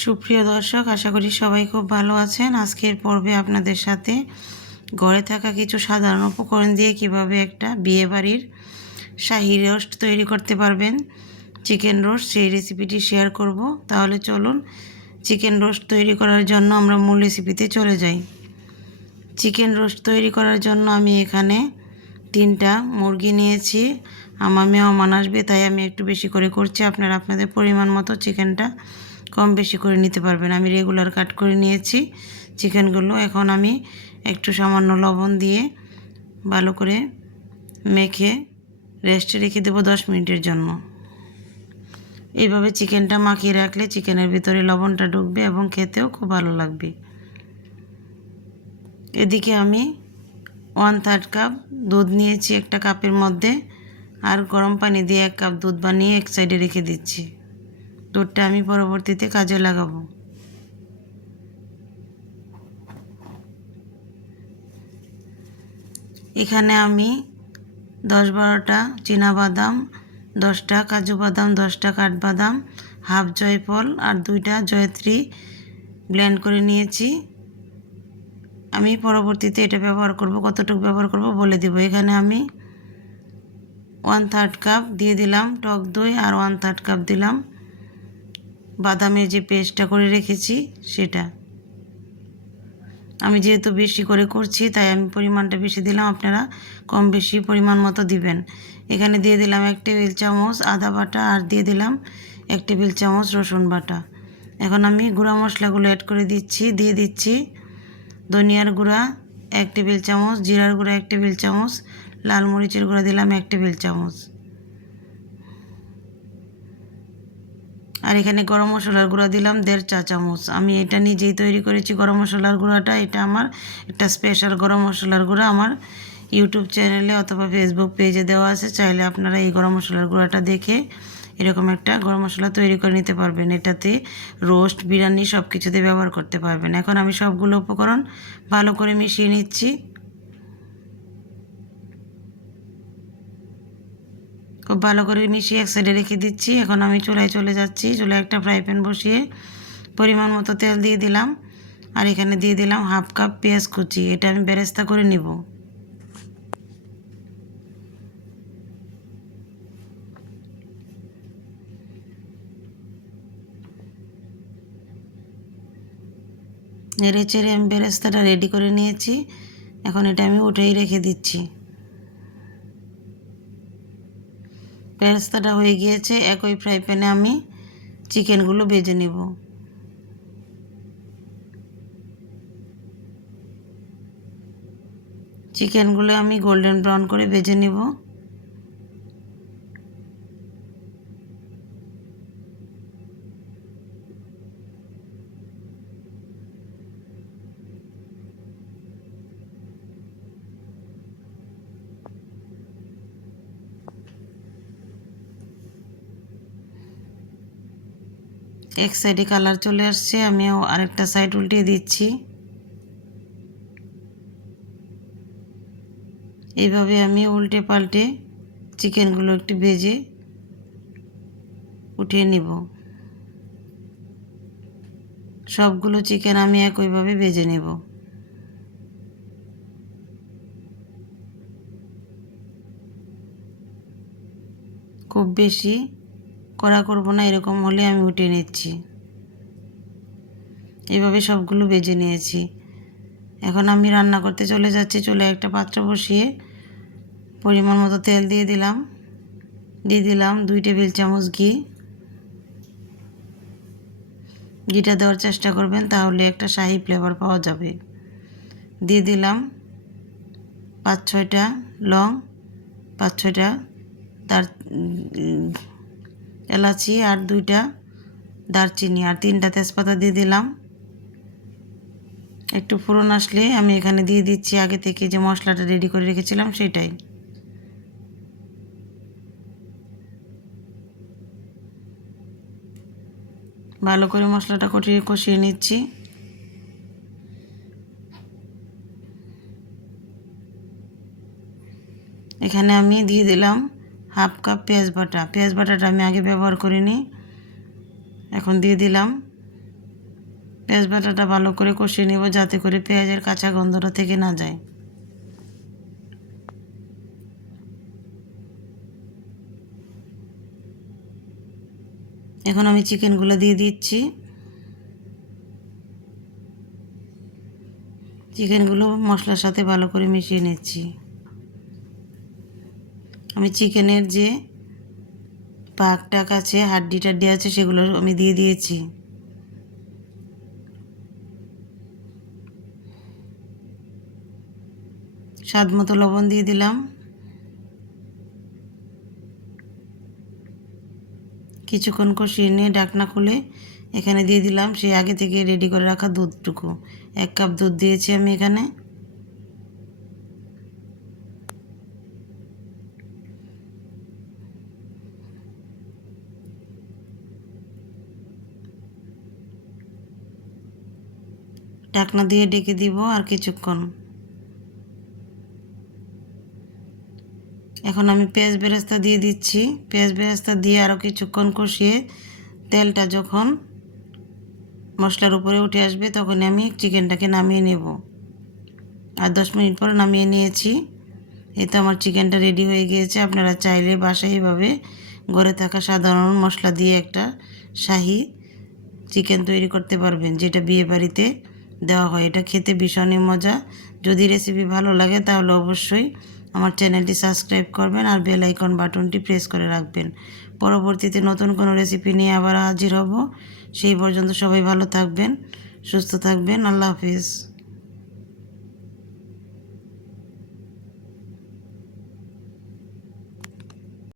সুপ্রিয় দর্শক, আশা করি সবাই খুব ভালো আছেন। আজকের পর্বে আপনাদের সাথে ঘরে থাকা কিছু সাধারণ উপকরণ দিয়ে কিভাবে একটা বিয়েবাড়ির শাহী রোস্ট তৈরি করতে পারবেন, চিকেন রোস্ট, সেই রেসিপিটি শেয়ার করব। তাহলে চলুন চিকেন রোস্ট তৈরি করার জন্য আমরা মূল রেসিপিতে চলে যাই। চিকেন রোস্ট তৈরি করার জন্য আমি এখানে 3টা মুরগি নিয়েছি। আমার মেহমান আসবে, তাই আমি একটু বেশি করে করছি। আপনারা আপনাদের পরিমাণ মতো চিকেনটা কম বেশি করে নিতে পারবেন। আমি রেগুলার কাট করে নিয়েছি চিকেনগুলো। এখন আমি একটু সামান্য লবণ দিয়ে ভালো করে মেখে রেস্টে রেখে দেবো 10 মিনিটের জন্য। এইভাবে চিকেনটা মাখিয়ে রাখলে চিকেনের ভিতরে লবণটা ঢুকবে এবং খেতেও খুব ভালো লাগবে। এদিকে আমি 1/3 কাপ দুধ নিয়েছি একটা কাপের মধ্যে, আর গরম পানি দিয়ে 1 কাপ দুধ বানিয়ে এক সাইডে রেখে দিচ্ছি। দুধটা আমি পরবর্তীতে কাজে লাগাবো। এখানে আমি 10-12টা চীনাবাদাম, 10টা কাজু বাদাম, 10টা কাঠবাদাম, হাফ জয়ফল আর 2টা জয়ত্রী ব্লেন্ড করে নিয়েছি। আমি পরবর্তীতে এটা ব্যবহার করব, কতটুকু ব্যবহার করব বলে দেব। এখানে আমি 1/3 কাপ দিয়ে দিলাম টক দই, আর 1/3 কাপ দিলাম বাদামের যে পেস্টটা করে রেখেছি সেটা। আমি যেহেতু বেশি করে করছি তাই আমি পরিমাণটা বেশি দিলাম, আপনারা কম বেশি পরিমাণ মতো দিবেন। এখানে দিয়ে দিলাম 1 টেবিল চামচ আদা বাটা, আর দিয়ে দিলাম 1 টেবিল চামচ রসুন বাটা। এখন আমি গুঁড়া মশলাগুলো অ্যাড করে দিয়ে দিচ্ছি ধনিয়ার গুঁড়া 1 টেবিল চামচ, জিরার গুঁড়া 1 টেবিল চামচ, লাল মরিচের গুঁড়া দিলাম 1 টেবিল চামচ, আর এখানে গরম মশলার গুঁড়া দিলাম 1.5 চা চামচ। আমি এটা নিজেই তৈরি করেছি গরম মশলার গুঁড়াটা। এটা আমার একটা স্পেশাল গরম মশলার গুঁড়া, আমার ইউটিউব চ্যানেলে অথবা ফেসবুক পেজে দেওয়া আছে। চাইলে আপনারা এই গরম মশলার গুঁড়াটা দেখে এরকম একটা গরম মশলা তৈরি করে নিতে পারবেন। এটাতে রোস্ট, বিরিয়ানি সব কিছুতে ব্যবহার করতে পারবেন। এখন আমি সবগুলো উপকরণ ভালো করে মিশিয়ে নিচ্ছি। খুব ভালো করে মিশিয়ে এক সাইডে রেখে দিচ্ছি। এখন আমি চুলায় চলে যাচ্ছি। চুলায় একটা ফ্রাই প্যান বসিয়ে পরিমাণ মতো তেল দিয়ে দিলাম, আর এখানে দিয়ে দিলাম হাফ কাপ পেঁয়াজ কুচি। এটা আমি বেরেস্তা করে নিব। নেড়ে চেড়ে আমি বেরেস্তাটা রেডি করে নিয়েছি। এখন এটা আমি উঠেই রেখে দিচ্ছি। বেরেস্তাটা হয়ে গিয়েছে। একই ফ্রাই প্যানে আমি চিকেনগুলো ভেজে নেব। চিকেনগুলো আমি গোল্ডেন ব্রাউন করে ভেজে নেব। এক সাইডে কালার চলে আসছে, আমি আরেকটা সাইড উল্টিয়ে দিচ্ছি। এইভাবে আমি উল্টে পাল্টে চিকেনগুলো একটু ভেজে উঠিয়ে নিব। সবগুলো চিকেন আমি একইভাবে ভেজে নেব। খুব বেশি কড়া করব না, এরকম হলে আমি উঠিয়ে নিচ্ছি। এইভাবে সবগুলো ভেজে নিয়েছি। এখন আমি রান্না করতে চলে যাচ্ছি। চুলায় একটা পাত্র বসিয়ে পরিমাণ মতো তেল দিয়ে দিলাম 2 টেবিল চামচ ঘি। ঘিটা দেওয়ার চেষ্টা করবেন, তাহলে একটা শাহী ফ্লেভার পাওয়া যাবে। দিয়ে দিলাম 5-6টা লং, 5-6টা দার এলাচি, আর 2টা দারচিনি, আর 3টা তেজপাতা দিয়ে দিলাম। একটু ফোড়ন আসলে আমি এখানে দিয়ে দিচ্ছি আগে থেকে যে মশলাটা রেডি করে রেখেছিলাম সেটাই। ভালো করে মশলাটা কষিয়ে নিচ্ছি। এখানে আমি দিয়ে দিলাম হাফ কাপ পেঁয়াজ বাটা। পেঁয়াজ বাটাটা আমি আগে ব্যবহার করিনি। এখন দিয়ে দিলাম পেঁয়াজ বাটাটা ভালো করে কষিয়ে নেব যাতে করে পেঁয়াজের কাঁচা গন্ধটা থেকে না যায়। এখন আমি চিকেনগুলো দিয়ে দিচ্ছি। চিকেনগুলো মশলার সাথে ভালো করে মিশিয়ে নিচ্ছি। আমি চিকেনের যে পাক টাক আছে, হাড্ডি টাড্ডি আছে, সেগুলো আমি দিয়ে দিয়েছি। স্বাদ মতো লবণ দিয়ে দিলাম। কিছুক্ষণ কষিয়ে নিয়ে ঢাকনা খুলে এখানে দিয়ে দিলাম সেই আগে থেকে রেডি করে রাখা দুধটুকু। 1 কাপ দুধ দিয়েছি আমি এখানে। ঢাকনা দিয়ে ঢেকে দিব আর কিছুক্ষণ। এখন আমি পেঁয়াজ বেরেস্তা দিয়ে দিচ্ছি। পেঁয়াজ বেরেস্তা দিয়ে আরও কিছুক্ষণ কষিয়ে তেলটা যখন মশলার উপরে উঠে আসবে তখন আমি চিকেনটাকে নামিয়ে নেব। আর 10 মিনিট পর নামিয়ে নিয়েছি। এই তো আমার চিকেনটা রেডি হয়ে গিয়েছে। আপনারা চাইলে বাসায় এভাবে ঘরে থাকা সাধারণ মশলা দিয়ে একটা শাহি চিকেন তৈরি করতে পারবেন, যেটা বিয়ে বাড়িতে দেওয়া হয়। এটা খেতে ভীষণই মজা। যদি রেসিপি ভালো লাগে তাহলে অবশ্যই আমার চ্যানেলটি সাবস্ক্রাইব করবেন আর বেল আইকন বাটনটি প্রেস করে রাখবেন। পরবর্তীতে নতুন কোনো রেসিপি নিয়ে আবার হাজির হব। সেই পর্যন্ত সবাই ভালো থাকবেন, সুস্থ থাকবেন। আল্লাহ হাফিজ।